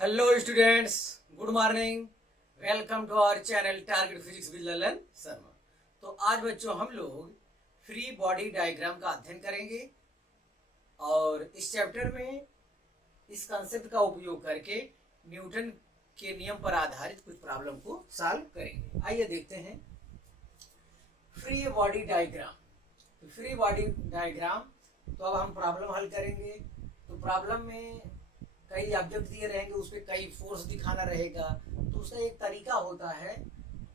Hello students, good morning. Welcome to our channel target physics with Lallan Sharma. तो आज बच्चों हम लोग फ्री बॉडी डायग्राम का अध्ययन करेंगे और इस चैप्टर में इस कंसेप्ट का उपयोग करके न्यूटन के नियम पर आधारित कुछ प्रॉब्लम को सॉल्व करेंगे। आइए देखते हैं फ्री बॉडी डायग्राम। तो फ्री बॉडी डायग्राम, तो अब हम प्रॉब्लम हल करेंगे। तो प्रॉब्लम में कई ऑब्जेक्ट दिए रहेंगे, उस पर कई फोर्स दिखाना रहेगा। तो उसका एक तरीका होता है,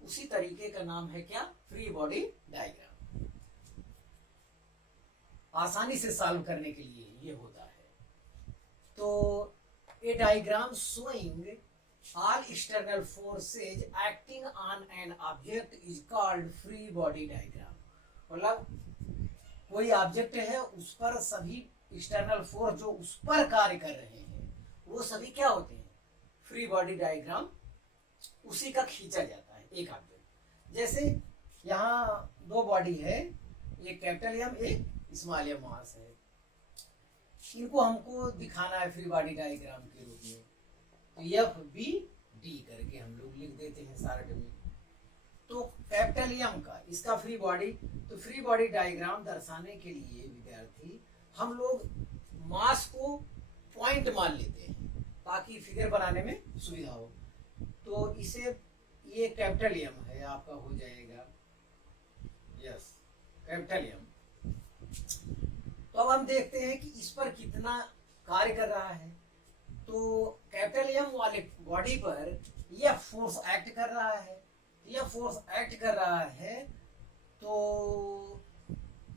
उसी तरीके का नाम है क्या? Free body diagram. आसानी से सॉल्व करने के लिए ये होता है। तो a diagram showing all external forces acting on an object is called free body diagram. मतलब कोई ऑब्जेक्ट है, उस पर सभी एक्सटर्नल फोर्स जो उस पर कार्य कर रहे हैं वो सभी क्या होते हैं? फ्री बॉडी डायग्राम उसी का खींचा जाता है एक ऑब्जेक्ट। जैसे यहाँ दो बॉडी है, एक कैपिटल एम एक स्मॉल एम मास है। इनको हमको दिखाना है फ्री बॉडी डायग्राम के रूप में। तो एफ बी डी करके हम लोग लिख देते हैं शार्ट में। तो कैपिटल एम का इसका फ्री बॉडी, तो फ्री बॉडी डायग्राम दर्शाने के लिए विद्यार्थी हम लोग मास को पॉइंट मान लेते हैं ताकि फिगर बनाने में सुविधा हो। तो इसे ये कैपिटल एम है आपका, हो जाएगा यस कैपिटल एम। तो अब हम देखते हैं कि इस पर कितना कार्य कर रहा है। तो कैपिटल एम वाले बॉडी पर यह फोर्स एक्ट कर रहा है, यह फोर्स एक्ट कर रहा है। तो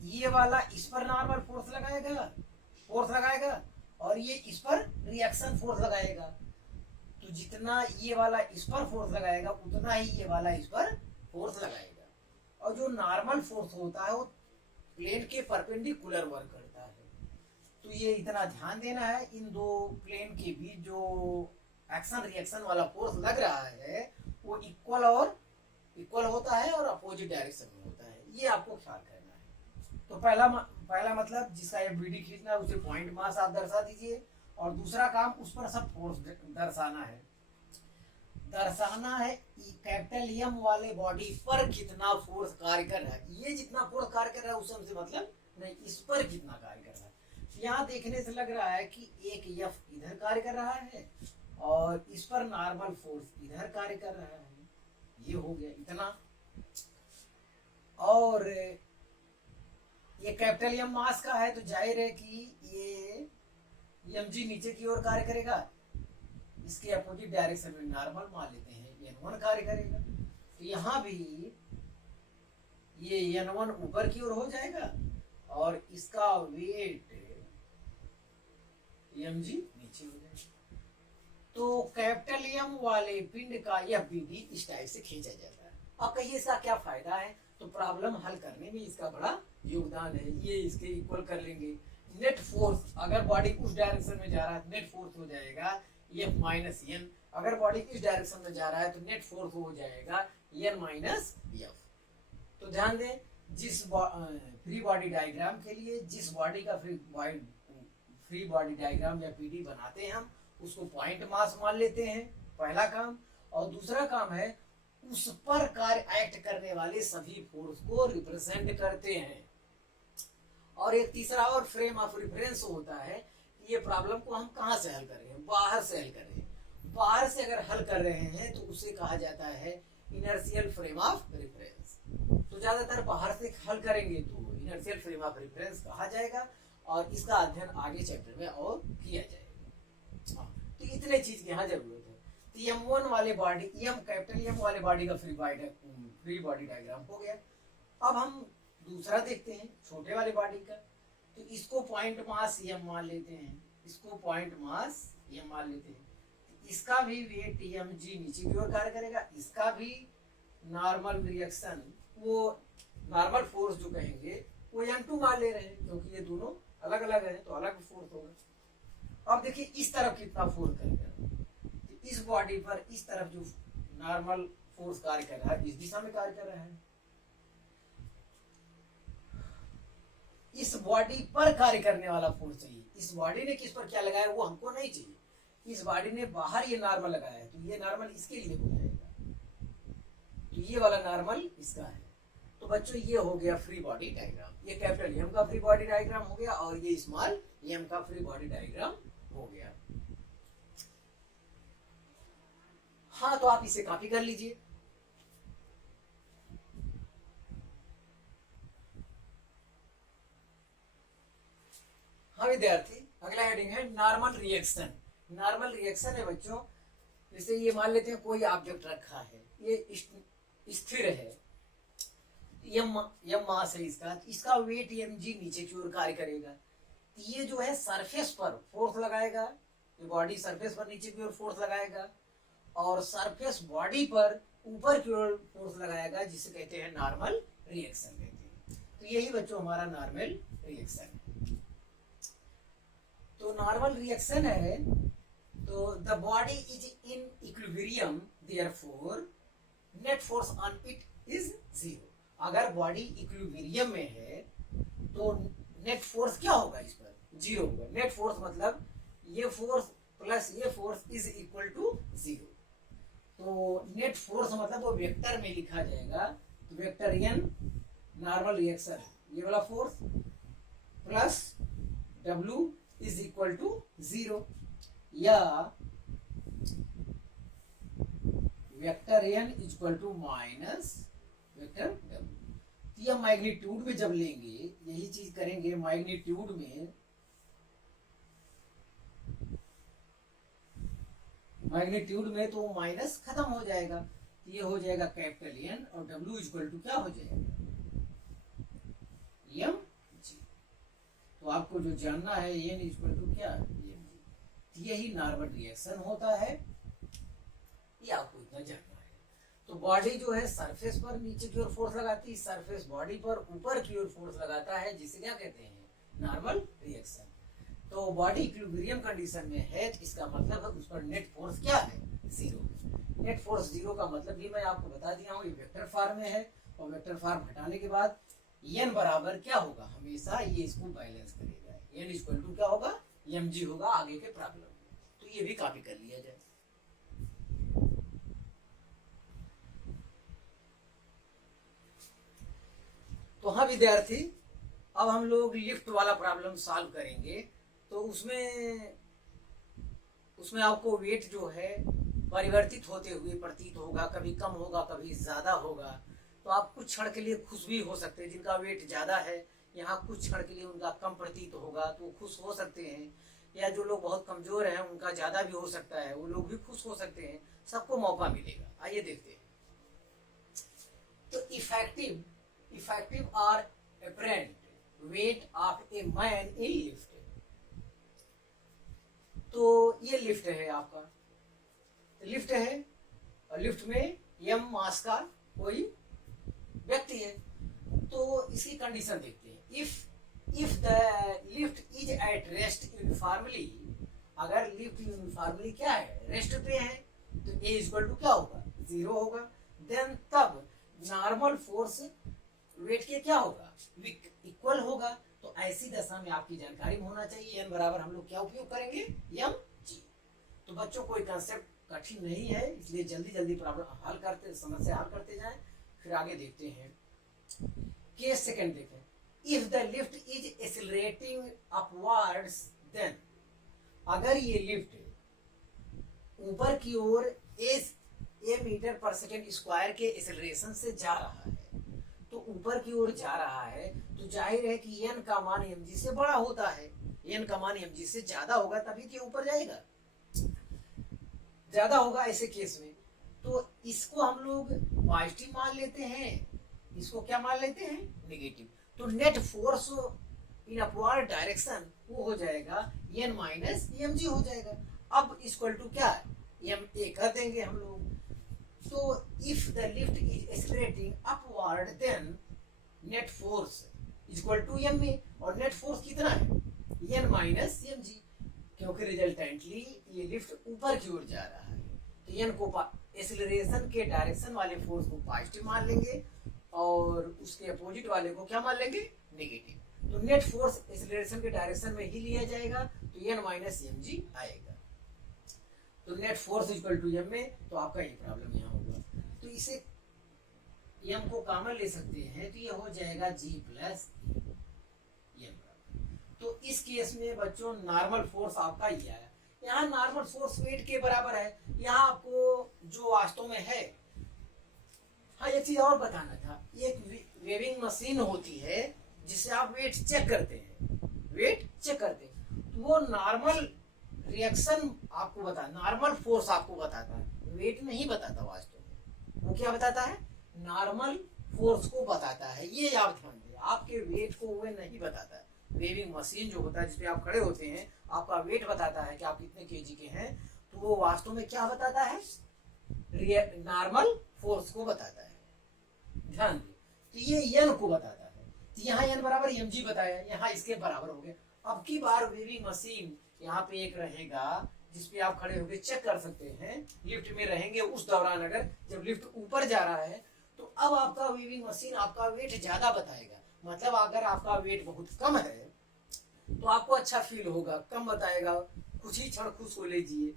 ये वाला इस पर नॉर्मल फोर्स लगाएगा और ये इस पर रिएक्शन फोर्स लगाएगा। तो जितना ये वाला इस पर फोर्स लगाएगा उतना ही ये वाला इस पर फोर्स लगाएगा। और जो नॉर्मल फोर्स होता है वो प्लेन के परपेंडिकुलर वर्क करता है। तो ये इतना ध्यान देना है, इन दो प्लेन के बीच जो एक्शन रिएक्शन वाला फोर्स लग रहा है वो इक्वल होता है और अपोजिट डायरेक्शन में होता है। ये आपको ख्याल करना है। तो पहला मतलब जिसका ये बीडी खींचना है उसे पॉइंट मास आप दर्शा दीजिए, और दूसरा काम उस पर सब फोर्स दर्शाना है कैपिटल एम वाले बॉडी पर कितना फोर्स कार्य कर रहा है। ये जितना फोर्स कार्य कर रहा है उससे हमसे मतलब नहीं, इस पर कितना कार्य कर रहा है। यहाँ देखने से लग रहा है कि एक एफ इधर कार्य कर रहा है और इस पर नॉर्मल फोर्स इधर कार्य कर रहा है। ये हो गया इतना। और ये कैपिटल एम मास का है तो जाहिर है कि ये एम जी नीचे की ओर कार्य करेगा, इसके अपोजिट डायरेक्शन में नॉर्मल मान लेते हैं n1 कार्य करेगा। तो यहाँ भी ये n1 ऊपर की ओर हो जाएगा और इसका वेट mg नीचे हो जाएगा। तो कैपिटल एम वाले पिंड का यह बीडी इस टाइप से खींचा जाता है। अब कहिए इसका क्या फायदा है? तो प्रॉब्लम हल करने में इसका बड़ा योगदान है। ये इसके इक्वल कर लेंगे। नेट फोर्स अगर बॉडी उस डायरेक्शन में जा रहा है तो नेट फोर्स हो जाएगा F माइनस एन। अगर बॉडी इस डायरेक्शन में जा रहा है तो नेट फोर्स हो जाएगा एन माइनस एफ। तो ध्यान दें, जिस फ्री बॉडी डायग्राम के लिए जिस बॉडी का फ्री बॉडी डायग्राम या पीडी बनाते हैं हम उसको पॉइंट मास मान लेते हैं, पहला काम। और दूसरा काम है उस पर कार्य एक्ट करने वाले सभी फोर्स को रिप्रेजेंट करते हैं। और एक तीसरा और फ्रेम ऑफ रेफरेंस होता है कि ये प्रॉब्लम को हम कहाँ से हल कर रहे हैं? बाहर से हल कर रहे हैं। बाहर से अगर हल कर रहे हैं तो उसे कहा जाता है इनर्शियल फ्रेम ऑफ रेफरेंस। तो ज्यादातर बाहर से हल करेंगे तो इनर्शियल फ्रेम ऑफ रेफरेंस कहा जाएगा और इसका अध्ययन आगे चैप्टर में और किया जाएगा। तो इतने चीज की यहाँ जरूरत है। तो M1 वाले बॉडी कैपिटल एम वाले बॉडी का फ्री बॉडी डायग्राम हो गया। अब हम दूसरा देखते हैं छोटे वाले बॉडी का। तो इसको पॉइंट मास एम मान लेते हैं, इसको पॉइंट मास एम मान लेते हैं। तो इसका भी वेट mg नीचे की ओर कार्य करेगा, इसका भी नॉर्मल रिएक्शन वो नॉर्मल फोर्स जो कहेंगे वो m2 मान ले रहे हैं क्योंकि ये दोनों अलग अलग है तो अलग फोर्स होगा। अब देखिए इस तरफ कितना फोर्स करेगा। तो इस बॉडी पर इस तरफ जो नॉर्मल फोर्स कार्य कर रहा है इस दिशा में कार्य कर रहा है। इस बॉडी पर कार्य करने वाला फोर्स चाहिए। इस बॉडी ने किस पर क्या लगाया वो हमको नहीं चाहिए। इस बॉडी ने बाहर ये नॉर्मल लगाया है, तो ये नॉर्मल इसके लिए हो जाएगा, तो ये वाला नॉर्मल इसका है। तो बच्चों ये हो गया फ्री बॉडी डायग्राम, ये कैपिटल एम का फ्री बॉडी डायग्राम हो गया और ये स्मॉल एम का फ्री बॉडी डायग्राम हो गया। हाँ, तो आप इसे कॉपी कर लीजिए। हाँ विद्यार्थी, अगला हेडिंग है नॉर्मल रिएक्शन। नॉर्मल रिएक्शन है बच्चों, जैसे ये मान लेते हैं कोई ऑब्जेक्ट रखा है, ये स्थिर है, यम मास है इसका, इसका वेट mg नीचे की ओर कार्य करेगा। ये जो है सरफेस पर फोर्स लगाएगा, ये बॉडी सरफेस पर नीचे की ओर फोर्स लगाएगा और सरफेस बॉडी पर ऊपर की ओर फोर्स लगाएगा, जिसे कहते हैं नॉर्मल रिएक्शन कहते हैं। तो यही बच्चों हमारा नॉर्मल रिएक्शन है। तो नॉर्मल रिएक्शन है, तो the body is in equilibrium, therefore net force on it is zero. अगर बॉडी इक्विलिब्रियम में है तो नेट फोर्स क्या होगा, इस पर जीरो होगा। नेट फोर्स मतलब ये फोर्स प्लस ये force is equal to zero. तो नेट फोर्स मतलब वो वेक्टर में लिखा जाएगा, तो वेक्टर एन नॉर्मल रिएक्शन, ये वाला force plus W is equal to zero, या vector N is equal to minus vector W। तो यह मैग्नीट्यूड में जब लेंगे यही चीज करेंगे, मैग्नीट्यूड में तो माइनस खत्म हो जाएगा, तो ये हो जाएगा कैपिटल एन और W इक्वल टू क्या हो जाएगा, एम जी। तो आपको जो जानना है एन इक्वल टू क्या, एम जी। तो यही नॉर्मल रिएक्शन होता है, ये आपको इतना जानना है। तो बॉडी जो है सरफेस पर नीचे की ओर फोर्स लगाती है, सरफेस बॉडी पर ऊपर की ओर फोर्स लगाता है, जिसे क्या कहते हैं, नॉर्मल रिएक्शन। तो बॉडी इक्विलिब्रियम कंडीशन में है, इसका मतलब है उस पर नेट फोर्स क्या है, जीरो। नेट फोर्स जीरो का मतलब भी मैं आपको बता दिया हूँ, ये वेक्टर फॉर्म में है और वेक्टर फॉर्म हटाने के बाद एन बराबर क्या होगा, हमेशा ये इसको बैलेंस करेगा, एन इक्वल टू क्या होगा, mg होगा आगे के प्रॉब्लम में। तो ये भी कॉपी कर लिया जाए। तो हाँ विद्यार्थी, अब हम लोग लिफ्ट वाला प्रॉब्लम सॉल्व करेंगे। तो उसमें आपको वेट जो है परिवर्तित होते हुए प्रतीत होगा, कभी कम होगा कभी ज्यादा होगा। तो आप कुछ क्षण के लिए खुश भी हो सकते हैं, जिनका वेट ज्यादा है यहाँ कुछ क्षण के लिए उनका कम प्रतीत होगा तो खुश हो सकते हैं, या जो लोग बहुत कमजोर हैं उनका ज्यादा भी हो सकता है, वो लोग भी खुश हो सकते हैं, सबको मौका मिलेगा। आइए देखते हैं। तो इफेक्टिव और apparent weight of a man in lift। तो ये लिफ्ट है आपका, लिफ्ट है और लिफ्ट में m मास का कोई व्यक्ति है। तो इसकी कंडीशन देखते हैं। If the lift is at rest uniformly, अगर लिफ्ट यूनिफॉर्मली क्या है, रेस्ट पे है, तो a इक्वल टू क्या होगा, जीरो होगा। देन तब नॉर्मल फोर्स वेट के क्या होगा, इक्वल होगा। तो ऐसी दशा में आपकी जानकारी में होना चाहिए n बराबर हम लोग क्या उपयोग करेंगे, एम जी। तो बच्चों कोई कंसेप्ट कठिन नहीं है, इसलिए जल्दी जल्दी प्रॉब्लम हल करते, समस्या हल करते जाएं। फिर आगे देखते हैं। केस सेकंड देखें। If the lift is accelerating upwards, then अगर ये लिफ्ट ऊपर की ओर A metre per second square के एक्सेलरेशन से जा रहा है, तो ऊपर की ओर जा रहा है, तो जाहिर है कि n का मान mg से बड़ा होता है, n का मान mg से ज्यादा होगा तभी तो ऊपर जाएगा, ज्यादा होगा ऐसे केस में। तो इसको हम लोग पॉजिटिव मान लेते हैं, इसको क्या मान लेते हैं, नेगेटिव। तो net force in upward direction वो हो जाएगा n माइनस mg हो जाएगा। अब इक्वल टू क्या है, ma कर देंगे हम लोग। तो if the lift is accelerating upward, then net force equal to ma, और नेट फोर्स कितना है, n माइनस mg, क्योंकि रिजल्टेंटली ये लिफ्ट ऊपर की ओर जा रहा है। तो n को एक्सेलरेशन के डायरेक्शन वाले फोर्स को पॉजिटिव मान लेंगे और उसके अपोजिट वाले को क्या मान लेंगे, नेगेटिव। तो नेट फोर्स एक्सेलरेशन के डायरेक्शन में ही लिया जाएगा, तो n माइनस mg आएगा। तो net force equal to M में, तो आपका ये प्रॉब्लम यहाँ होगा। तो इसे एम को कॉमन ले सकते हैं, तो ये हो जाएगा जी प्लस एम। तो इस केस में बच्चों नॉर्मल फोर्स आपका ये आया। यहाँ नॉर्मल फोर्स वेट के बराबर है। यहाँ आपको जो वास्तव में है, हाँ एक चीज और बताना था, एक वेविंग मशीन होती है जिससे आप वेट चेक करते हैं, वेट चेक करते हैं, तो वो नॉर्मल रिएक्शन आपको बता, नॉर्मल फोर्स आपको बताता है, वेट नहीं बताता वास्तव में। वो क्या बताता है? नॉर्मल फोर्स को बताता है। ये आप ध्यान दें, आपके वेट को वो नहीं बताता है। वेविंग मशीन जो होता है जिसपे आप खड़े होते हैं, आपका वेट बताता है कि आप कितने केजी के हैं, तो वो वास्तव में क्या बताता है? नॉर्मल फोर्स को बताता है। ध्यान दें, तो ये एन को बताता है। तो यहाँ एन बराबर एम जी बताया, यहाँ इसके बराबर हो गया। अब की बार वेविंग मशीन यहाँ पे एक रहेगा जिसपे आप खड़े होकर चेक कर सकते हैं, लिफ्ट में रहेंगे उस दौरान, अगर जब लिफ्ट ऊपर जा रहा है तो अब आपका वेविंग मशीन आपका वेट ज्यादा बताएगा। मतलब अगर आपका वेट बहुत कम है तो आपको अच्छा फील होगा, कम बताएगा, कुछ ही क्षण खुश हो लीजिए,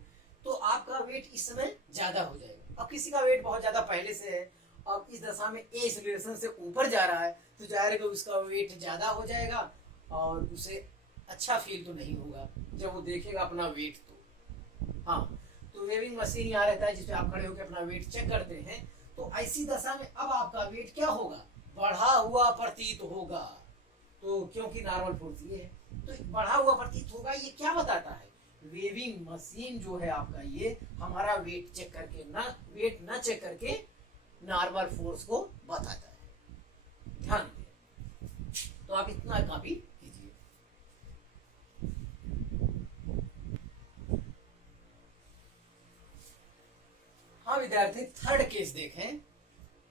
तो आपका वेट इस समय ज्यादा हो जाएगा। अब किसी का वेट बहुत ज्यादा पहले से है, अब इस दशा में ए एक्सीलरेशन से ऊपर जा रहा है, तो जाहिर है कि उसका वेट ज्यादा हो जाएगा और उसे अच्छा फील तो नहीं होगा जब वो देखेगा अपना वेट। तो हाँ, तो वेविंग मशीन यहाँ रहता है जिसपे आप खड़े होकर अपना वेट चेक करते हैं। तो ऐसी दशा में अब आपका वेट क्या होगा? बढ़ा हुआ प्रतीत होगा। तो क्योंकि नॉर्मल फोर्स ये है, तो बढ़ा हुआ प्रतीत होगा। ये क्या बताता है? वेविंग मशीन जो है आपका, ये हमारा वेट चेक करके ना, वेट ना चेक करके नॉर्मल फोर्स को बताता है। ध्यान दें, तो आप इतना कॉपी कीजिए। हाँ विद्यार्थी, थर्ड केस देखें।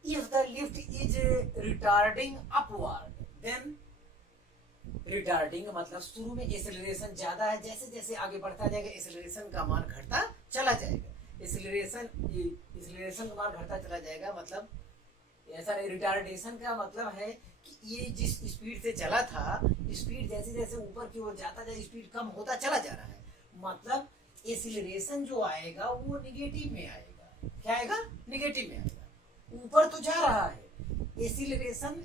If the lift is retarding upward, then retarding मतलब शुरू में एक्सेलरेशन ज्यादा है, जैसे जैसे आगे बढ़ता जाएगा एक्सेलरेशन का मान घटता चला जाएगा। एक्सेलरेशन का मान घटता चला जाएगा, मतलब ऐसा नहीं। रिटार्डेशन का मतलब है कि ये जिस स्पीड से चला था, स्पीड जैसे जैसे ऊपर की ओर जाता जाए स्पीड कम होता चला जा रहा है। मतलब एक्सेलरेशन जो आएगा वो निगेटिव में आएगा। क्या आएगा? निगेटिव में आएगा। ऊपर तो जा रहा है, एक्सीलरेशन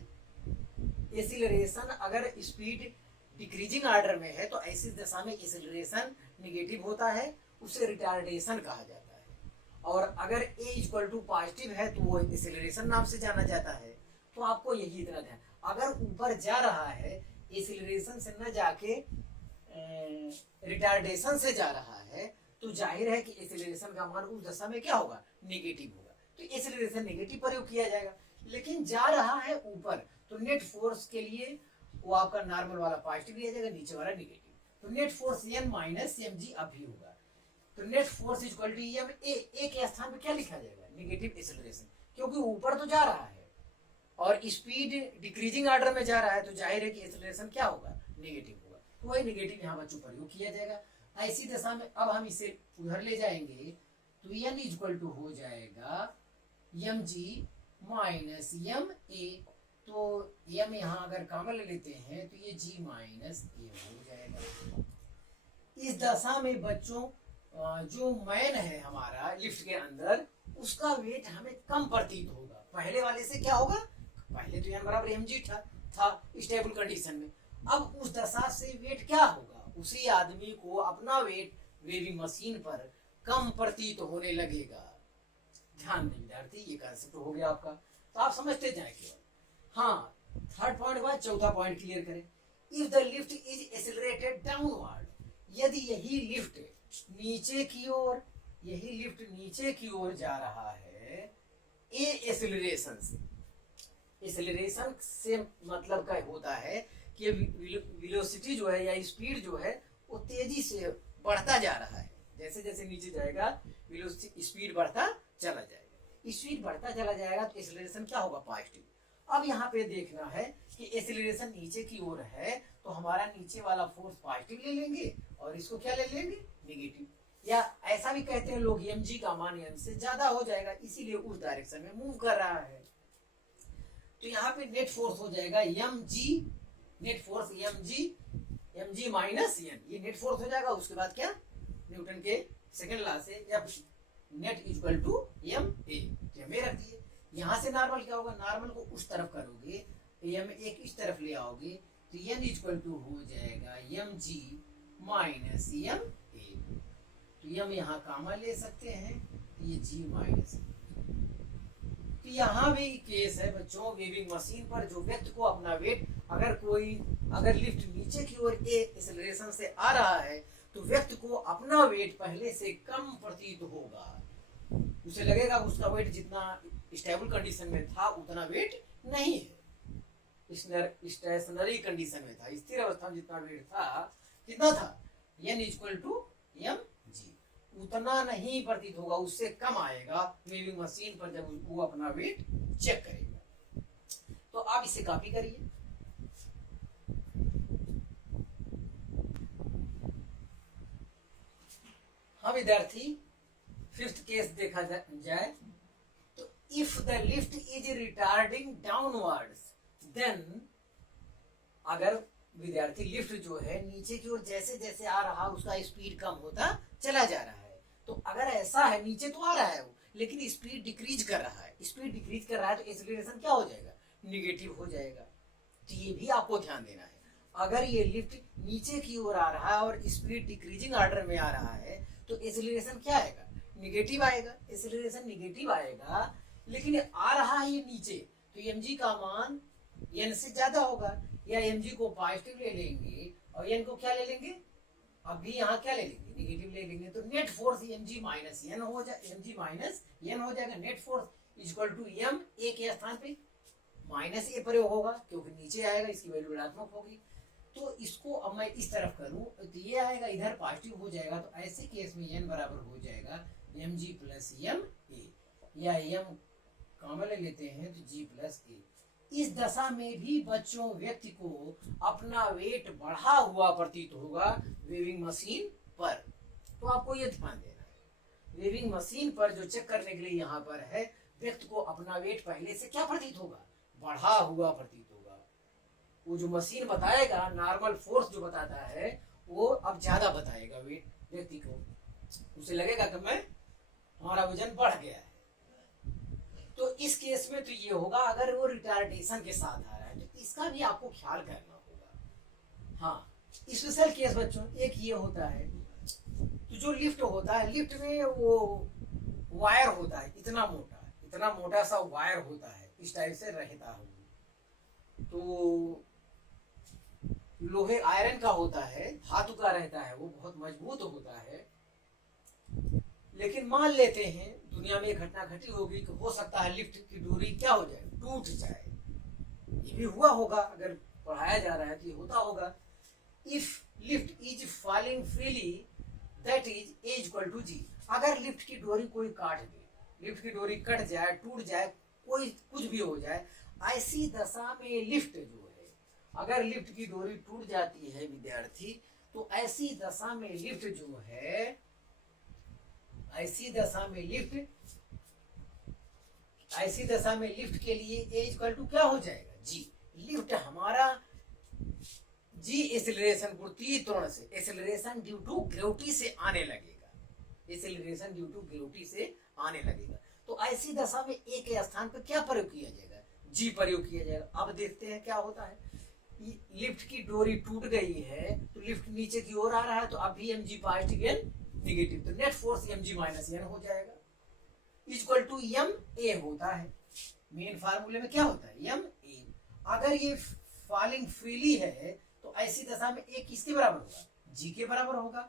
अगर स्पीड डिक्रीजिंग ऑर्डर में है तो ऐसी दशा में एक्सीलरेशन निगेटिव होता है, उसे रिटार्डेशन कहा जाता है। और अगर a इक्वल टू पॉजिटिव है तो वो एक्सीलरेशन नाम से जाना जाता है। तो आपको यही इतना ध्यान, अगर ऊपर जा रहा है एक्सीलरेशन से न जाके रिटार्डेशन से जा रहा है, तो जाहिर है कि एक्सीलरेशन का मान उस दशा में क्या होगा? निगेटिव होगा। तो एक्सीलरेशन निगेटिव प्रयोग किया जाएगा। लेकिन जा रहा है ऊपर, तो नेट फोर्स के लिए वो आपका नॉर्मल वाला पॉजिटिव लिया जाएगा, नीचे वाला निगेटिव। तो net force N minus M G अब भी होगा। तो net force equal to M A के स्थान पे क्या लिखा जाएगा? निगेटिव एक्सेलरेशन, क्योंकि ऊपर तो जा रहा है और स्पीड डिक्रीजिंग ऑर्डर में जा रहा है, तो जाहिर है कि एक्सेलरेशन क्या होगा? निगेटिव होगा। तो वही निगेटिव यहाँ बच्चों प्रयोग किया जाएगा। ऐसी दशा में अब हम इसे उधर ले जाएंगे, तो एन इक्वल टू हो जाएगा M G minus M A. तो एम यहाँ अगर कॉमन ले लेते हैं तो ये जी माइनस ए हो जाएगा। इस दशा में बच्चों जो मैन है हमारा लिफ्ट के अंदर, उसका वेट हमें कम प्रतीत होगा। पहले वाले से क्या होगा? पहले तो एन बराबर एम जी था स्टेबल कंडीशन में। अब उस दशा से वेट क्या होगा? उसी आदमी को अपना वेट वेविंग मशीन पर कम प्रतीत होने लगेगा। ध्यान दें विद्यार्थी, ये कंसेप्ट हो गया आपका, तो आप समझते जाए केवल। हाँ, थर्ड पॉइंट के बाद चौथा पॉइंट क्लियर करें। If the lift is accelerated downward, यदि यही लिफ्ट नीचे की ओर, यही लिफ्ट नीचे की ओर जा रहा है ए एक्सेलरेशन से। एक्सेलरेशन से मतलब क्या होता है कि वेलोसिटी जो है या स्पीड जो है वो तेजी से बढ़ता जा रहा है। जैसे जैसे नीचे जाएगा वेलोसिटी स्पीड बढ़ता चला जाएगा। स्पीड बढ़ता चला जाएगा तो एक्सेलरेशन क्या होगा? पॉजिटिव। अब यहाँ पे देखना है कि एक्सेलरेशन नीचे की ओर है, तो हमारा नीचे वाला फोर्स पॉजिटिव ले लेंगे और इसको क्या ले लेंगे? निगेटिव। या ऐसा भी कहते हैं लोग एम जी का मान एम से ज्यादा हो जाएगा, इसीलिए उस डायरेक्शन में मूव कर रहा है। तो यहाँ पे नेट फोर्स हो जाएगा M G, net force M G minus N, ये नेट फोर्स हो जाएगा। उसके बाद क्या? न्यूटन के सेकेंड लॉ से F net equal to M A में रख दिए। यहाँ से नॉर्मल क्या होगा, नॉर्मल को उस तरफ करोगे, एम एक इस तरफ ले आओगे तो एन इक्वल टू हो जाएगा M G minus M A. तो एम यहाँ कामा ले सकते हैं, तो ये जी माइनस। तो यहाँ भी केस है बच्चों, वेविंग मशीन पर जो व्यक्ति को अपना वेट, अगर लिफ्ट नीचे की ओर एक्सेलरेशन से आ रहा है तो व्यक्ति को अपना वेट पहले से कम प्रतीत होगा। उसे लगेगा उसका वेट जितना स्टेबल कंडीशन में था उतना वेट नहीं है, स्टेशनरी कंडीशन में था, स्थिर अवस्था में जितना वेट था कितना था, N equal to M G, उतना नहीं प्रतीत होगा, उससे कम आएगा वेविंग मशीन पर जब वो अपना वेट चेक करेगा। तो आप इसे कॉपी करिए। हाँ विद्यार्थी, फिफ्थ केस देखा जाए तो if the lift is retarding downwards then, अगर विद्यार्थी लिफ्ट जो है नीचे की ओर जैसे जैसे आ रहा उसका स्पीड कम होता चला जा रहा है, तो अगर ऐसा है नीचे तो आ रहा है वो लेकिन स्पीड डिक्रीज कर रहा है, स्पीड डिक्रीज कर रहा है तो एक्सीलरेशन क्या हो जाएगा, निगेटिव हो जाएगा। तो ये भी आपको ध्यान देना है, अगर ये लिफ्ट नीचे की ओर आ रहा है और स्पीड डिक्रीजिंग ऑर्डर में आ रहा है तो एक्सीलरेशन क्या आएगा, निगेटिव आएगा, एक्सीलरेशन निगेटिव आएगा। लेकिन आ रहा है ये नीचे तो mg का मान n से ज्यादा होगा, या mg को पॉजिटिव ले लेंगे और n को क्या ले लेंगे, अभी यहाँ क्या ले लेंगे, निगेटिव ले लेंगे, तो net force mg minus n हो जाएगा, mg माइनस n हो जाएगा। Net force equal to m a के स्थान पे माइनस ए प्रयोग होगा क्योंकि नीचे आएगा, इसकी वैल्यू ऋणात्मक होगी। तो इसको अब मैं इस तरफ करूं तो ये आएगा इधर पॉजिटिव हो जाएगा, तो ऐसे केस में n बराबर हो जाएगा mg प्लस m a, या m कॉमन ले लेते हैं तो g प्लस a। इस दशा में भी बच्चों व्यक्ति को अपना वेट बढ़ा हुआ प्रतीत होगा वेविंग मशीन पर। तो आपको ये ध्यान देना है, वेविंग मशीन पर जो चेक करने के लिए यहाँ पर है, व्यक्ति को अपना वेट पहले से क्या प्रतीत होगा, बढ़ा हुआ प्रतीत होगा। वो जो मशीन बताएगा, नॉर्मल फोर्स जो बताता है वो अब ज्यादा बताएगा वेट व्यक्ति को, उसे लगेगा कि मैं हमारा वजन बढ़ गया है। तो इस केस में तो ये होगा, अगर वो रिटार्डेशन के साथ आ रहा है तो इसका भी आपको ख्याल करना होगा। हाँ, स्पेशल केस बच्चों एक ये होता है, तो जो लिफ्ट होता है, लिफ्ट में वो वायर होता है इतना मोटा सा वायर होता है, इस टाइप से रहता है, तो लोहे आयरन का होता है, धातु का रहता है, वो बहुत मजबूत होता है। लेकिन मान लेते हैं दुनिया में एक घटना घटी होगी कि हो सकता है लिफ्ट की डोरी क्या हो जाए, टूट जाए, ये भी हुआ होगा, अगर पढ़ाया जा रहा है तो ये होता होगा। If lift is falling freely that is a equal to g, अगर लिफ्ट की डोरी कोई काट दे, लिफ्ट की डोरी कट जाए, टूट जाए, कोई कुछ भी हो जाए, ऐसी दशा में लिफ्ट जो है, अगर लिफ्ट की डोरी टूट जाती है विद्यार्थी, तो ऐसी दशा में लिफ्ट जो है, ऐसी दशा में लिफ्ट के लिए ए इक्वल टू क्या हो जाएगा, जी। लिफ्ट हमारा जी एक्सेलरेशन गुरुत्वीय त्वरण से, एक्सेलरेशन ड्यू टू ग्रेविटी से आने लगेगा, एक्सेलरेशन ड्यू टू ग्रेविटी से आने लगेगा। तो ऐसी दशा में ए के स्थान पर क्या प्रयोग किया जाएगा, जी प्रयोग किया जाएगा। अब देखते हैं क्या होता है। लिफ्ट की डोरी टूट गई है तो लिफ्ट नीचे की ओर आ रहा है, तो अब भी mg पॉजिटिव n निगेटिव, तो net force mg minus n हो जाएगा, इक्वल टू m a होता है। मेन फार्मूले में क्या होता है, m a। अगर ये फॉलिंग फ्रीली है तो ऐसी दशा में a किसके बराबर होगा, g के बराबर होगा।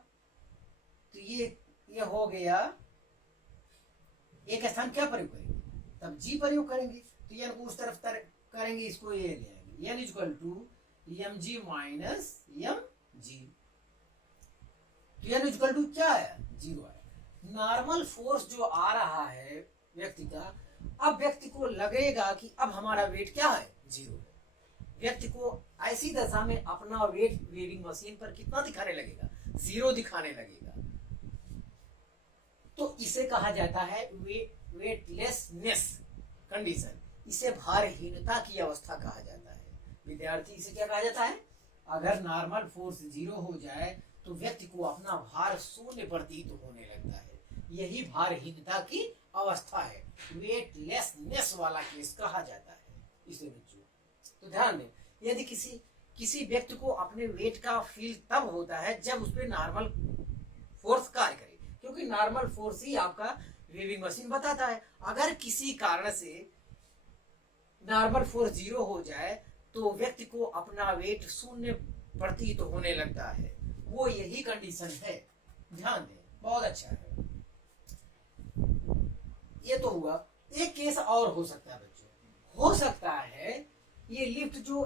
तो ये हो गया, एक स्थान क्या प्रयोग करेंगे, तब g प्रयोग करेंगे, तो n को उस तरफ करेंगे, इसको ये ले आएंगे, n equal to mg minus mg, तो n इक्वल टू क्या आया, 0 आया। नॉर्मल फोर्स जो आ रहा है व्यक्ति का, अब व्यक्ति को लगेगा कि अब हमारा वेट क्या है, 0 है। व्यक्ति को ऐसी दशा में अपना वेट वेविंग मशीन पर कितना दिखाने लगेगा, 0 दिखाने लगेगा। तो इसे कहा जाता है वेटलेसनेस कंडीशन, इसे भारहीनता की अवस्था कहा जाता है। विद्यार्थी इसे क्या कहा जाता है, अगर नॉर्मल फोर्स 0 हो जाए तो व्यक्ति को अपना भार शून्य प्रतीत होने लगता है। यही भारहीनता की अवस्था है, वेटलेसनेस वाला केस कहा जाता है इसे बच्चों। तो ध्यान दें, यदि किसी व्यक्ति को अपने वेट का फील तब होता है जब उस पर नॉर्मल फोर्स कार्य करे, क्योंकि नॉर्मल फोर्स ही आपका वेविंग मशीन बताता है। अगर किसी कारण से नॉर्मल फोर्स 0 हो जाए तो व्यक्ति को अपना वेट शून्य प्रतीत होने लगता है, वो यही कंडीशन है। ध्यान दें, बहुत अच्छा है। ये तो हुआ। एक केस और हो सकता है बच्चों, हो सकता है ये लिफ्ट जो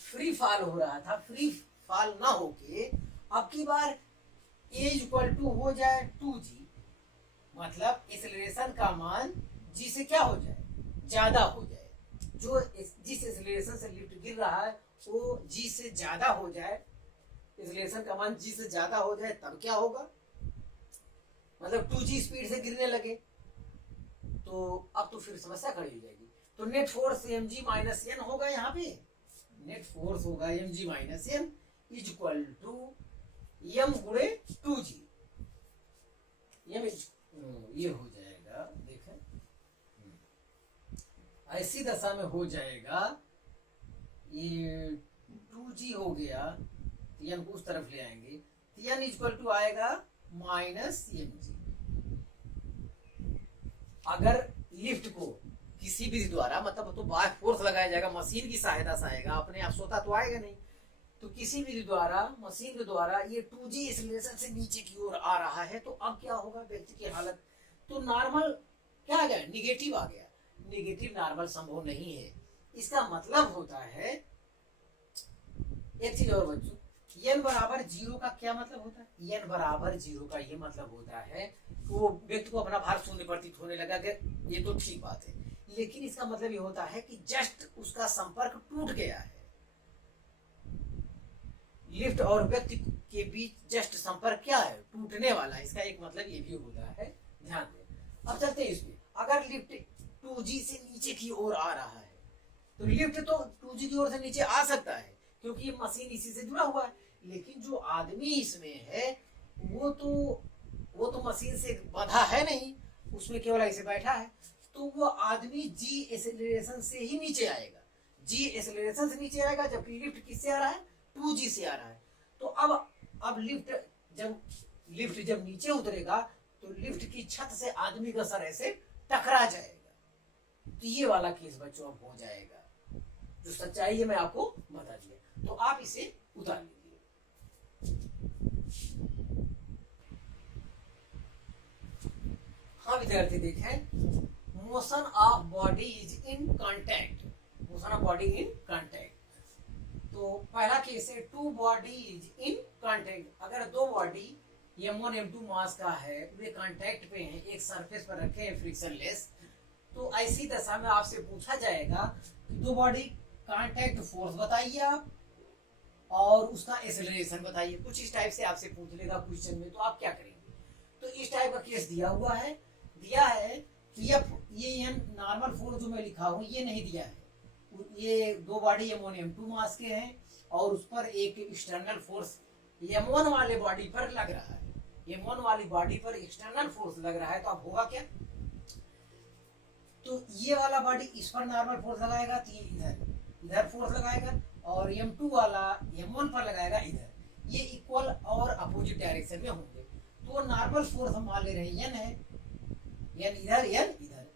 फ्री फॉल हो रहा था, फ्री फॉल ना होके अब की बार ए इक्वल टू हो जाए 2g, मतलब एक्सेलरेशन का मान g से क्या हो जाए, ज्यादा हो जाए। जो जिस एक्सेलरेशन से लिफ्ट गिर रहा है वो g से ज्यादा हो जाए, एक्सेलरेशन का मान g से ज्यादा हो जाए, तब क्या होगा, मतलब 2g स्पीड से गिरने लगे तो अब तो फिर समस्या खड़ी हो जाएगी। तो net force mg minus n होगा, यहाँ पे नेट फोर्स होगा mg minus n is equal to m गुणे 2g। ये हो जाएगा, देखें ऐसी दशा में हो जाएगा, ये 2g हो गया, n को उस तरफ ले आएंगे, n इक्वल टू आएगा माइनस mg। अगर लिफ्ट को किसी भी द्वारा, मतलब तो बाहर फोर्स लगाया जाएगा, मशीन की सहायता से आएगा, अपने आप स्वतः तो आएगा नहीं, तो किसी भी द्वारा, मशीन के द्वारा ये 2g एक्सेलरेशन से नीचे की ओर आ रहा है, तो अब क्या होगा व्यक्ति की हालत, तो नॉर्मल क्या आ गया, निगेटिव आ गया। निगेटिव नॉर्मल संभव नहीं है। इसका मतलब होता है एक चीज और बच्चों, n बराबर 0 का क्या मतलब होता है, n बराबर 0 का ये मतलब होता है वो व्यक्ति को अपना भार शून्य प्रतीत होने लगा, ये तो ठीक बात है, लेकिन इसका मतलब ये होता है कि जस्ट उसका संपर्क टूट गया है, लिफ्ट और व्यक्ति के बीच जस्ट संपर्क क्या है, टूटने वाला। इसका एक मतलब ये भी होता है, ध्यान दें। अब चलते हैं इसमें, अगर लिफ्ट 2g से नीचे की ओर आ रहा है तो लिफ्ट तो 2g की ओर से नीचे आ सकता है क्योंकि ये मशीन इसी से जुड़ा हुआ है, लेकिन जो आदमी इसमें है वो तो मशीन से बंधा है नहीं, उसमें केवल ऐसे बैठा है, तो वो आदमी जी एक्सेलरेशन से ही नीचे आएगा, जी एक्सेलरेशन से नीचे आएगा, जबकि लिफ्ट किससे आ रहा है, 2g से आ रहा है। तो अब लिफ्ट जब नीचे उतरेगा तो लिफ्ट की छत से आदमी का सर ऐसे टकरा जाएगा। तो ये वाला केस बच्चों अब हो जाएगा, जो सच्चाई है मैं आपको बता दिया, तो आप इसे उतार लीजिए। हाँ विद्यार्थी देखें, motion of body is in contact, motion of body in contact. तो पहला केस है two body is in contact. अगर दो बॉडी m1 m2 मास का है, वे कांटेक्ट पे हैं, एक सरफेस पर रखे हैं फ्रिक्शनलेस, तो ऐसी दशा में आपसे पूछा जाएगा कि दो बॉडी कांटेक्ट फोर्स बताइए आप और उसका एक्सेलरेशन बताइए। कुछ इस टाइप से आपसे पूछ लेगा क्वेश्चन में, तो आप क्या करेंगे। तो इस टाइप का केस दिया हुआ है, दिया है कि ये नॉर्मल फोर्स जो मैं लिखा हूं ये नहीं दिया है, ये दो बॉडी m1 m2 मास के हैं और उस पर एक एक्सटर्नल फोर्स m1 वाले बॉडी पर लग रहा है, m1 वाली बॉडी पर एक्सटर्नल फोर्स लग रहा है। तो अब होगा क्या, तो ये वाला बॉडी इस पर नॉर्मल फोर्स लगाएगा तो ये इधर फोर्स लगाएगा, और m2 वाला m1 पर लगाएगा इधर, ये इक्वल और अपोजिट डायरेक्शन में होंगे। तो नॉर्मल फोर्स हम मान ले रहे हैं n है, n इधर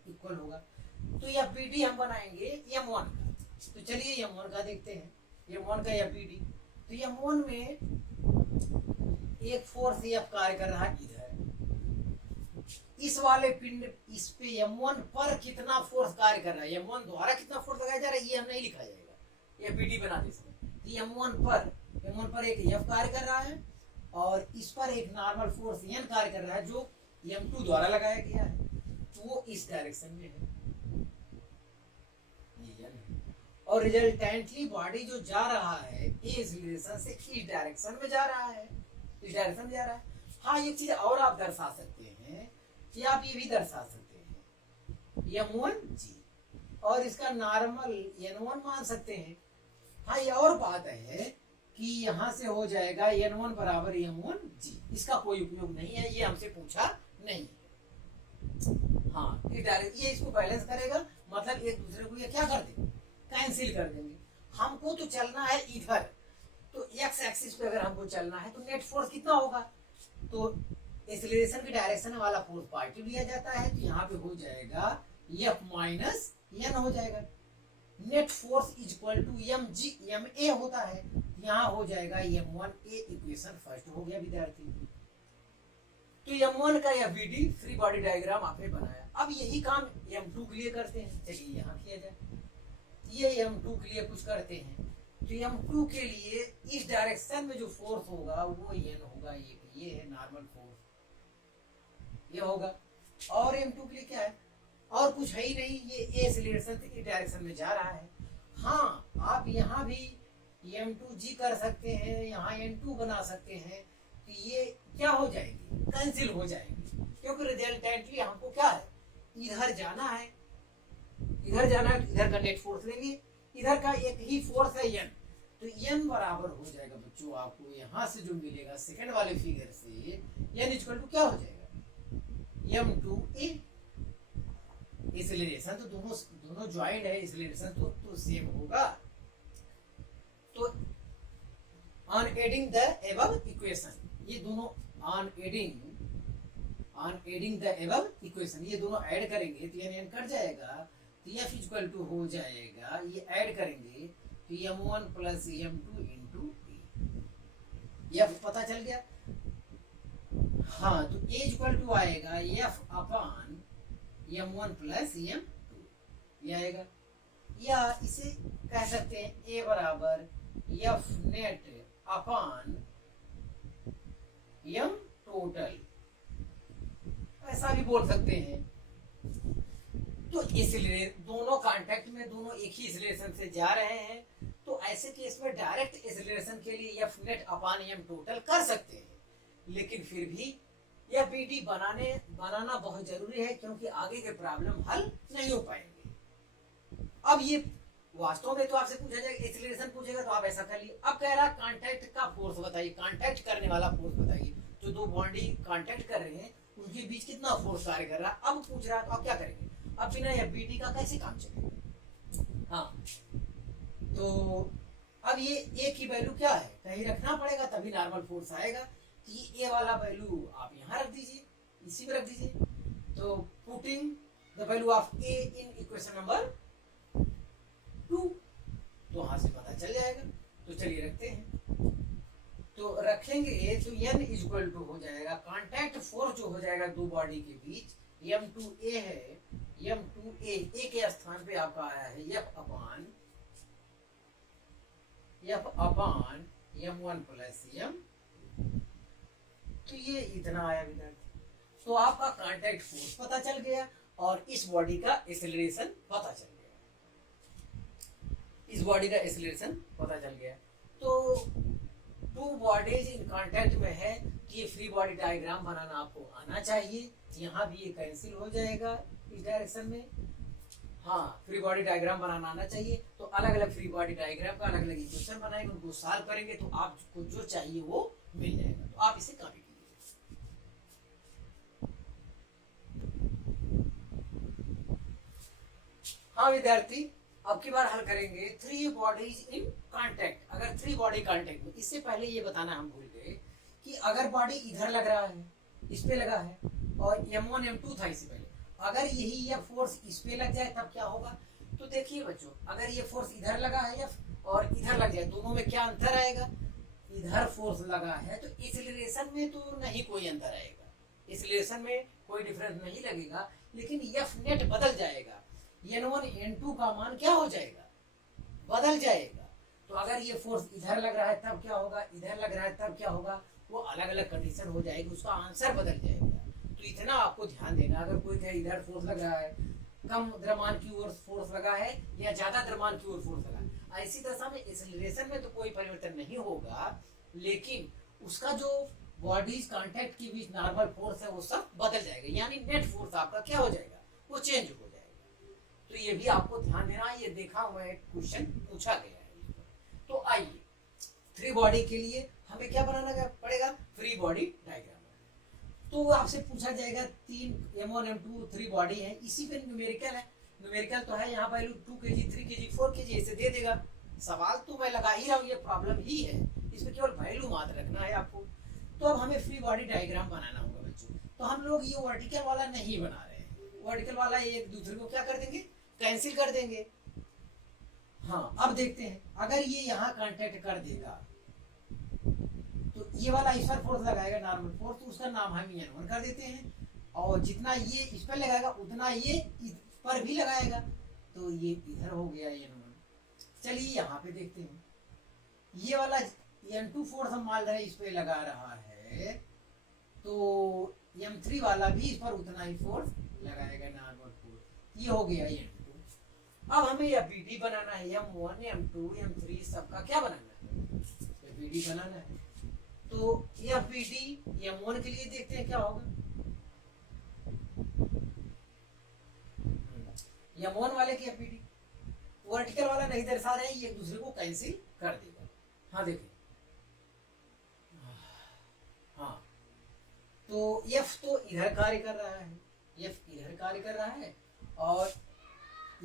इक्वल होगा। तो यह PD हम बनाएंगे m1 का, तो चलिए m1 का देखते हैं, m1 का यह PD। तो m1 में एक फोर्स F कार्य कर रहा है इधर, इस वाले पिंड इस पे m1 पर कितना फोर्स कार्य कर रहा है, m1 द्वारा कितना फोर्स लगाया जा रहा है ये हम नहीं लिखा जाएगा, ये PD बनाते समय। तो m1 पर एक F कार्य कर रहा है और इस पर एक नॉर्मल फोर्स N कार्य कर रहा है जो m2 द्वारा लगाया गया है, तो वो इस डायरेक्शन में है, ये N है। और रिजल्टेंटली बॉडी जो जा रहा है इस रिलेशन से इस डायरेक्शन में जा रहा है, इस डायरेक्शन में जा रहा है। हाँ एक चीज और आप दर्शा सकते हैं कि आप ये भी दर्शा सकते हैं m1g और इसका नॉर्मल n1 मान सकते हैं। हाँ ये और बात है कि यहाँ से हो जाएगा n1 बराबर m1g। इसका कोई उपयोग नहीं है, ये हमसे पूछा नहीं है। हाँ, ये इसको बैलेंस करेगा, मतलब एक दूसरे को ये क्या कर देंगे, कैंसिल कर देंगे। हमको तो चलना है इधर, तो एक्स एक्सिस पे अगर हमको चलना है तो नेट फोर्स कितना होगा, तो एक्सीलरेशन की डायरेक्शन वाला फोर्स पॉजिटिव लिया जाता है, तो यहाँ पे हो जाएगा F माइनस n हो जाएगा। Net force is equal to M G M A होता है, यहाँ हो जाएगा m1a। इक्वेशन फर्स्ट हो गया विद्यार्थी। तो m1 का यह VD फ्री बॉडी डायग्राम आपने बनाया। अब यही काम m2 के लिए करते हैं, चलिए यहाँ किया जाए। ये m2 के लिए कुछ करते हैं, तो m2 के लिए इस डायरेक्शन में जो फोर्स होगा वो n होगा, ये है नॉर्मल फोर्स, ये होगा। और m2 के लिए क्या है, और कुछ है ही नहीं, ये एक्सीलरेशन से इस डायरेक्शन में जा रहा है। हाँ, आप यहाँ भी m2g कर सकते हैं, यहाँ n2 बना सकते हैं, तो ये क्या हो जाएगी, कैंसिल हो जाएगी, क्योंकि रिजल्टेंटली हमको क्या है, इधर जाना है, इधर जाना है, तो इधर का नेट फोर्स लेंगे, इधर का एक ही फोर्स है n, तो n बराबर हो जाएगा बच्चों, आपको यहाँ से जो मिलेगा सेकंड वाले फिगर से n इक्वल टू क्या हो जाएगा, m2a। एक्सीलरेशन तो दोनों ज्वाइंट है, एक्सीलरेशन तो सेम होगा। तो on adding the above equation, ये दोनों on adding the above equation, ये दोनों ऐड करेंगे तो n कट जाएगा, तो f इक्वल टू हो जाएगा, ये ऐड करेंगे तो m1 plus m2 into a। f पता चल गया। हाँ, तो a इक्वल टू आएगा f upon m1 plus m2, ये आएगा। या इसे कह सकते हैं a बराबर f नेट अपान m टोटल, ऐसा भी बोल सकते हैं। तो इसलिए दोनों कांटेक्ट में दोनों एक ही एक्सीलरेशन से जा रहे हैं, तो ऐसे केस में डायरेक्ट एक्सीलरेशन के लिए f नेट अपान m टोटल कर सकते हैं, लेकिन फिर भी यह पीटी बनाना बहुत जरूरी है, क्योंकि आगे के प्रॉब्लम हल नहीं हो पाएंगे। अब ये वास्तव में तो आपसे पूछा जाएगा, एक्सीलरेशन पूछेगा तो आप ऐसा कर लिए। अब कह रहा कांटेक्ट का फोर्स बताइए, कांटेक्ट करने वाला फोर्स बताइए, जो दो बॉडी कांटेक्ट कर रहे हैं उनके बीच कितना फोर्स कार्य कर रहा है, अब पूछ रहा है, तो आप क्या करेंगे, अब बिना एफबीटी का कैसे काम चलेगा। हाँ, तो अब ये ए की वैल्यू क्या है, कहीं रखना पड़ेगा तभी नॉर्मल फोर्स आएगा। तो ये ए वाला वैल्यू आप यहाँ रख दीजिए, इसी में रख दीजिए। तो putting the value of A in equation number 2, तो वहां से पता चल जाएगा। तो चलिए रखते हैं, तो रखेंगे तो n इज इक्वल टू हो जाएगा, कांटेक्ट फोर्स जो हो जाएगा दो बॉडी के बीच, m2a है, m2a ए के स्थान पे आपका आया है f upon m1 plus m, तो ये इतना आया विद्यार्थी। तो आपका कांटेक्ट फोर्स पता चल गया और इस बॉडी का एक्सीलरेशन पता चल गया, इस बॉडी का एक्सीलरेशन पता चल गया। तो टू बॉडीज इन कांटेक्ट में है, तो ये फ्री बॉडी डायग्राम बनाना आपको आना चाहिए। यहाँ भी ये कैंसिल हो जाएगा इस डायरेक्शन में। हाँ, फ्री बॉडी डायग्राम बनाना आना चाहिए। तो अलग अलग फ्री बॉडी डायग्राम का अलग अलग इक्वेशन बनाएंगे, उनको सॉल्व करेंगे तो आपको जो चाहिए वो मिल जाएगा। तो आप इसे कॉपी कीजिए। हाँ विद्यार्थी, अब की बार हल करेंगे थ्री बॉडीज इन कांटेक्ट। अगर थ्री बॉडी कांटेक्ट में, इससे पहले ये बताना हम भूल गए कि अगर बॉडी इधर लग रहा है, इस पे लगा है, और m1 m2 था इससे पहले, अगर यही ये फोर्स इस पे लग जाए तब क्या होगा। तो देखिए बच्चों, अगर ये फोर्स इधर लगा है और इधर लग जाए, दोनों में क्या अंतर आएगा। इधर फोर्स लगा है तो एक्सीलरेशन में तो नहीं कोई अंतर आएगा, एक्सीलरेशन में कोई डिफरेंस नहीं लगेगा, लेकिन एफ नेट बदल जाएगा। n1 n2 का मान क्या हो जाएगा, बदल जाएगा। तो अगर ये फोर्स इधर लग रहा है तब क्या होगा, इधर लग रहा है तब क्या होगा, वो अलग अलग कंडीशन हो जाएगी, उसका आंसर बदल जाएगा। तो इतना आपको ध्यान देना, अगर कोई इधर फोर्स लग रहा है, कम द्रव्यमान की ओर फोर्स लगा है या ज्यादा द्रव्यमान की ओर फोर्स लगा है, ऐसी दशा में एक्सीलरेशन में तो कोई परिवर्तन नहीं होगा, लेकिन उसका जो बॉडीज कांटेक्ट के बीच नॉर्मल फोर्स है वो सब बदल जाएगा, यानी नेट फोर्स आपका क्या हो जाएगा, वो चेंज हो जाएगा। तो ये भी आपको ध्यान देना, ये देखा हुआ एक क्वेश्चन पूछा गया है। तो आइए फ्री बॉडी के लिए हमें क्या बनाना पड़ेगा, फ्री बॉडी डायग्राम। तो आपसे पूछा जाएगा 3 M1 M2 3 बॉडी है, इसी पे न्यूमेरिकल है, न्यूमेरिकल तो है, यहाँ वैल्यू 2 kg 3 kg 4 kg ऐसे दे देगा। सवाल तो मैं लगा ही रहा हूँ, ये प्रॉब्लम ही है, इसमें केवल वैल्यू मात्र रखना है आपको। तो अब हमें फ्री बॉडी डायग्राम बनाना होगा बच्चों। तो हम लोग ये वर्टिकल वाला नहीं बना रहे हैं, वर्टिकल वाला एक दूसरे को क्या कर देंगे, कैंसिल कर देंगे। हाँ अब देखते हैं, अगर ये यहाँ कांटेक्ट कर देगा तो ये वाला इस पर फोर्स लगाएगा नॉर्मल फोर्स, तो उसका नाम हम N1 कर देते हैं, और जितना ये इस पर लगाएगा उतना ये इस पर भी लगाएगा, तो ये इधर हो गया N1। चलिए यहाँ पे देखते हैं, ये वाला M2 फोर्स हम मान रहे हैं इस पे लगा रहा है, तो M3 वाला भी इस पर उतना ही फोर्स लगाएगा नॉर्मल फोर्स, ये हो गया N2। अब हमें FBD बनाना है, M1 M2 M3 सबका क्या बनाना है, FBD बनाना है। तो FBD M1 के लिए देखते हैं क्या होगा, M1 वाले की FBD वर्टिकल वाला नहीं दर्शा रहे हैं, ये एक दूसरे को कैंसिल कर देगा। हाँ देखिए, हाँ तो F तो इधर कार्य कर रहा है, F इधर कार्य कर रहा है, और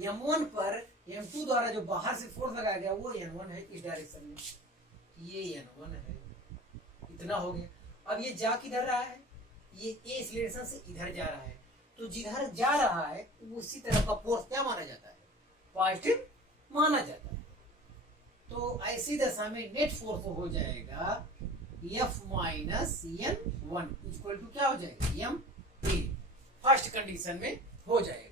M1 पर M2 द्वारा जो बाहर से फोर्स लगाया गया वो N1 है इस डायरेक्शन में, ये N1 है, इतना हो गया। अब ये जा किधर रहा है, ये ए एक्सीलरेशन से इधर जा रहा है, तो जिधर जा रहा है उसी तरफ का फोर्स क्या माना जाता है, पॉजिटिव माना जाता है। तो ऐसी दशा में नेट फोर्स हो जाएगा F minus N1 equal to क्या हो जाएगा, M A, फर्स्ट कंडीशन में हो जाएगा।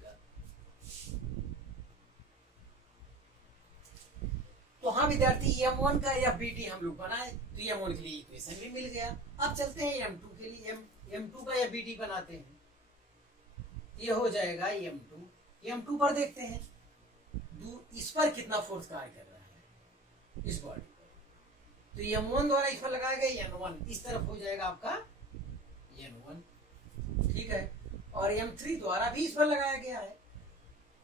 तो हाँ विद्यार्थी, M1 का FBD हम लोग बनाए, तो M1 के लिए इक्वेशन भी मिल गया। अब चलते हैं M2 के लिए, M2 का FBD बनाते हैं, ये हो जाएगा M2 पर देखते हैं इस पर कितना फोर्स कार्य कर रहा है इस बॉडी पर, तो M1 द्वारा इस पर लगाया गया N1, इस तरफ हो जाएगा आपका N1, ठीक है। और M3 द्वारा भी इस पर लगाया गया है,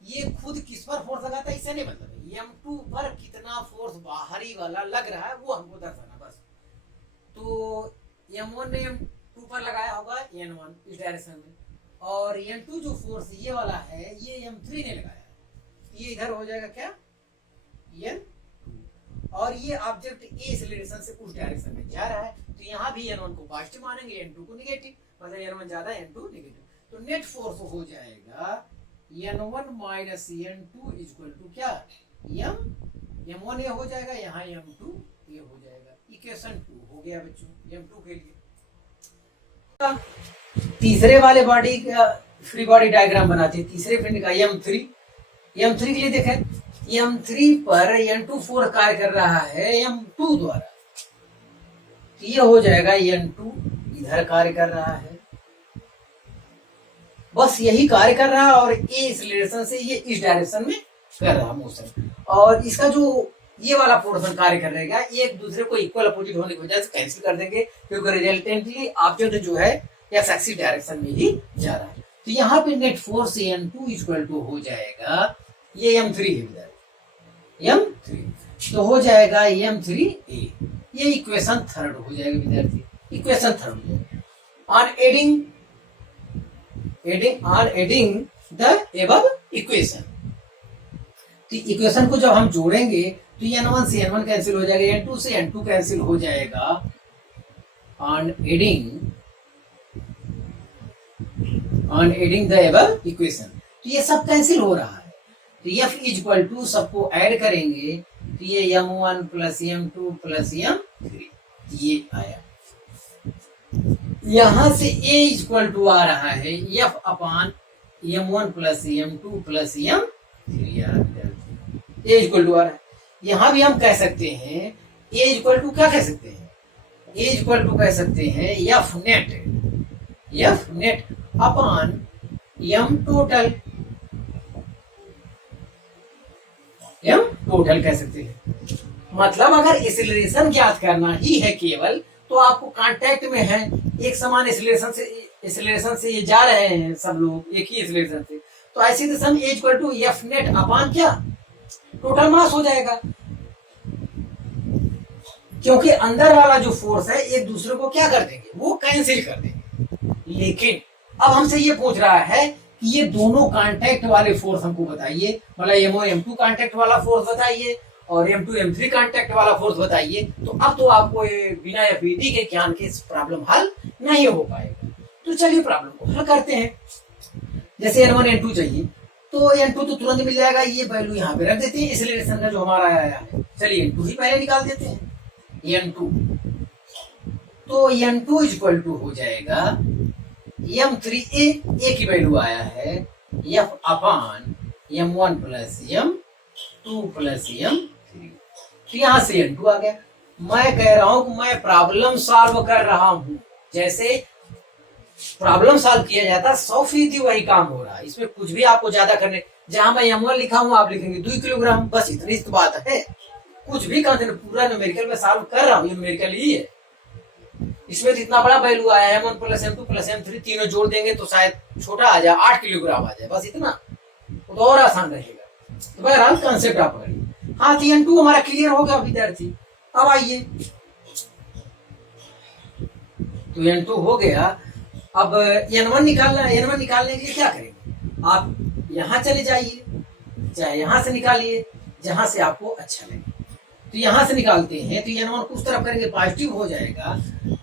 ये खुद किस पर फोर्स लगाता है इससे नहीं मतलब है, M2 पर कितना फोर्स बाहरी वाला लग रहा है वो हमको दर्शाना बस। तो M1 ने M2 पर लगाया होगा N1 इस डायरेक्शन में, और N2 जो फोर्स ये वाला है ये M3 ने लगाया है, ये इधर हो जाएगा क्या N2, और ये ऑब्जेक्ट ए एक्सीलरेशन से उस डायरेक्शन में जा रहा है, तो यहाँ भी N1 को पॉजिटिव मानेंगे, N2 को नेगेटिव, मतलब N1 ज्यादा N2 नेगेटिव, तो नेट फोर्स हो जाएगा N1 minus N2 equal to क्या, M1 ये हो जाएगा, यहाँ M2 ये हो जाएगा, इक्वेशन 2 हो गया बच्चों M2 के लिए। तीसरे वाले बॉडी का फ्री बॉडी डायग्राम बनाते हैं, तीसरे फ्रेंड का M3 के लिए देखें, M3 पर N2 फोर्स कार्य कर रहा है M2 द्वारा, तो ये हो जाएगा N2 इधर कार्य कर रहा है, बस यही कार्य कर रहा है, और ए एक्सीलरेशन से ये इस डायरेक्शन में कर रहा मोशन, और इसका जो ये वाला पोर्शन कार्य कर रहेगा ये एक दूसरे को इक्वल अपोजिट होने की वजह से कैंसिल कर देंगे, क्योंकि रिजल्टेंटली ऑब्जेक्ट जो है एक्स एक्सिस डायरेक्शन में ही जा रहा है। तो यहाँ पे net force N2 equal to हो जाएगा, ये M3 है विद्यार्थी, M3 तो हो जाएगा M3A, ये इक्वेशन थर्ड हो जाएगा विद्यार्थी, इक्वेशन थर्ड हो जाएगा। On adding the above equation, तो इक्वेशन को जब हम जोड़ेंगे तो N1 से N1 कैंसिल हो जाएगा, N2 से N2 कैंसिल हो जाएगा, on adding the above equation, तो ये सब कैंसिल हो रहा है, तो F इक्वल टू सबको ऐड करेंगे तो ये M1 plus M2 plus M3 ये आया, यहां से A इक्वल टू आ रहा है F upon M1 plus M2 plus M3 A equal to आ रहा है। यहां भी हम कह सकते हैं A इक्वल टू क्या कह सकते हैं, A इक्वल टू कह सकते हैं F नेट अपान M टोटल कह सकते हैं। मतलब अगर एक्सीलरेशन ज्ञात करना ही है केवल, तो आपको कांटेक्ट में है, एक समान एक्सीलरेशन से ये जा रहे हैं सब लोग एक ही एक्सीलरेशन से, तो ऐसी दशा में A equal to F net upon क्या टोटल मास हो जाएगा। क्योंकि अंदर वाला जो फोर्स है एक दूसरे को क्या कर देंगे, वो कैंसिल कर देंगे। लेकिन अब हमसे ये पूछ रहा है कि ये दोनों कांटेक्ट वाले फोर्स हमको बताइए, मतलब M1 M2 कांटेक्ट वाला फोर्स बताइए और M2 M3 कांटेक्ट वाला फोर्स बताइए। तो अब तो आपको बिना एफईडी के ज्ञान के प्रॉब्लम हल नहीं हो पाएगा। तो चलिए प्रॉब्लम को हल करते हैं। जैसे N1 N2 चाहिए तो N2 तो तुरंत मिल जाएगा, ये वैल्यू यहाँ पे रख देते हैं एक्सेलरेशन का जो हमारा आया है। चलिए N2 ही पहले निकाल देते हैं। N2 तो N2 इक्वल टू हो जाएगा M3A, ए की वैल्यू आया है F upon M1 plus M2 plus M3। तो यहां से N2 आ गया। मैं कह रहा हूं कि मैं प्रॉब्लम सॉल्व कर रहा हूं, जैसे प्रॉब्लम सॉल्व किया जाता 100% वही काम हो रहा है। इसमें कुछ भी आपको ज्यादा करने, जहां मैं M1 लिखा हूं आप लिखेंगे 2 किलोग्राम, बस इतनी तो बात है। कुछ भी करते पूरा न्यूमेरिकल में सॉल्व कर रहा हूं, न्यूमेरिकल ही है। इसमें तो इतना बड़ा वैल्यू आया है M1 plus M2 plus M3, तीनों जोड़ देंगे तो शायद छोटा आ जाए, 8 किलोग्राम आ जाए, बस इतना, तो और आसान रहेगा। तो बहरहाल कंसेप्ट आप पकड़िए। हाँ तो N2 हमारा क्लियर हो गया विद्यार्थी। अब आइए, तो N2 हो गया। अब N1 निकालना है। N1 निकालने के लिए क्या करेंगे, आप यहां चले जाइए, चाहे यहां से निकालिए, जहां से आपको अच्छा लगे। तो यहां से निकालते हैं तो N1 कुछ तरफ करेंगे पॉजिटिव हो जाएगा,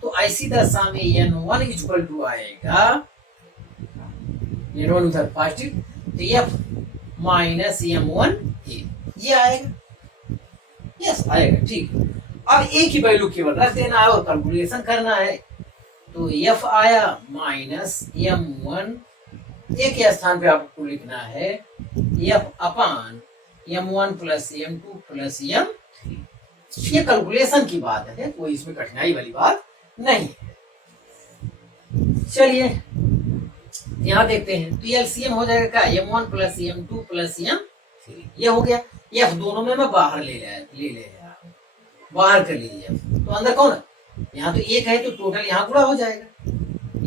तो ऐसी दशा में N1 इक्वल टू आएगा, N1 उधर पॉजिटिव, तो F माइनस M1A ये आएगा। यस आएगा, ठीक। अब A की वैल्यू केवल रख देना है और कैलकुलेशन करना है। तो F आया माइनस M1, A के स्थान पे आपको लिखना है F upon M1 plus M2 plus M3। ये कैलकुलेशन की बात है, कोई इसमें कठिनाई वाली बात नहीं है। चलिए यहां देखते हैं, तो एलसीएम हो जाएगा क्या, M1 plus M2 plus M3 ये हो गया। F दोनों में मैं बाहर ले लिया, बाहर कर लीजिए। तो अंदर कौन है, यहाँ तो एक है तो टोटल यहाँ गुणा हो जाएगा,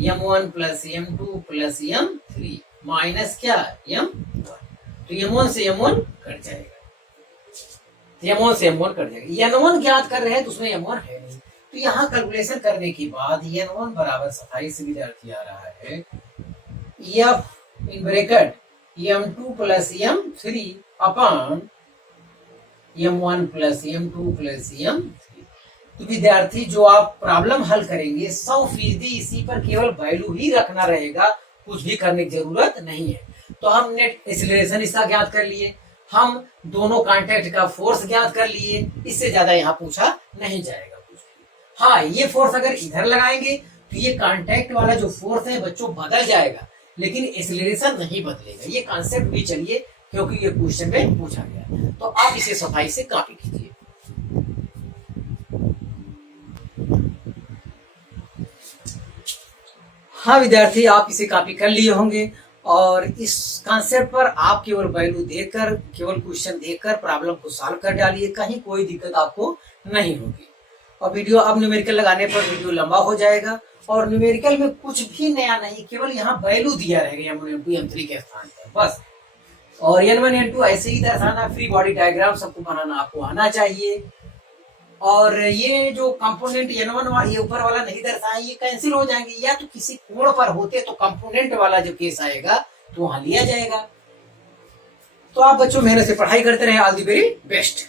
M1 plus M2 plus M3 minus क्या M1, तो M1 से M1 कट जाएगा, M1 से M1 कट जाएगा। N1 ज्ञात कर रहे हैं तो उसमें M1 है नहीं, तो यहाँ कैलकुलेशन करने के बाद N1 बराबर 27 विद्यार्थी आ रहा है F in bracket M2 plus M3 upon M1 plus M2 plus M3। तो विद्यार्थी जो आप प्रॉब्लम हल करेंगे 100% इसी पर केवल वैल्यू ही रखना रहेगा, कुछ भी करने की जरूरत नहीं है। तो हम नेट एक्सीलरेशन इसका ज्ञात कर लिए, हम दोनों कांटेक्ट का फोर्स ज्ञात कर लिए, इससे ज्यादा यहाँ पूछा नहीं जाएगा कुछ भी। हाँ ये फोर्स अगर इधर लगाएंगे तो ये कांटेक्ट वाला जो फोर्स है बच्चों बदल जाएगा, लेकिन एक्सीलरेशन नहीं बदलेगा। ये कॉन्सेप्ट भी चलिए, क्योंकि ये क्वेश्चन में पूछा गया। तो आप इसे सफाई से कॉपी कीजिए। हाँ विद्यार्थी आप इसे कॉपी कर लिए होंगे और इस कॉन्सेप्ट पर आप केवल वैल्यू देकर, केवल क्वेश्चन देखकर प्रॉब्लम को सॉल्व कर डालिए, कहीं कोई दिक्कत आपको नहीं होगी। और वीडियो अब न्यूमेरिकल लगाने पर वीडियो लंबा हो जाएगा और न्यूमेरिकल में कुछ भी नया नहीं, केवल यहाँ वैल्यू दिया रहेगा M1 M2 M3 के स्थान पर बस। और N1 N2 ऐसे ही दर्शाना, फ्री बॉडी डायग्राम सबको बनाना आपको आना चाहिए। और ये जो कंपोनेंट N1 ये ऊपर वाला नहीं दर्शाए, ये कैंसिल हो जाएंगे, या तो किसी कोण पर होते तो कंपोनेंट वाला जो केस आएगा तो वहां लिया जाएगा। तो आप बच्चों मेहनत से पढ़ाई करते रहे, ऑल द वेरी बेस्ट।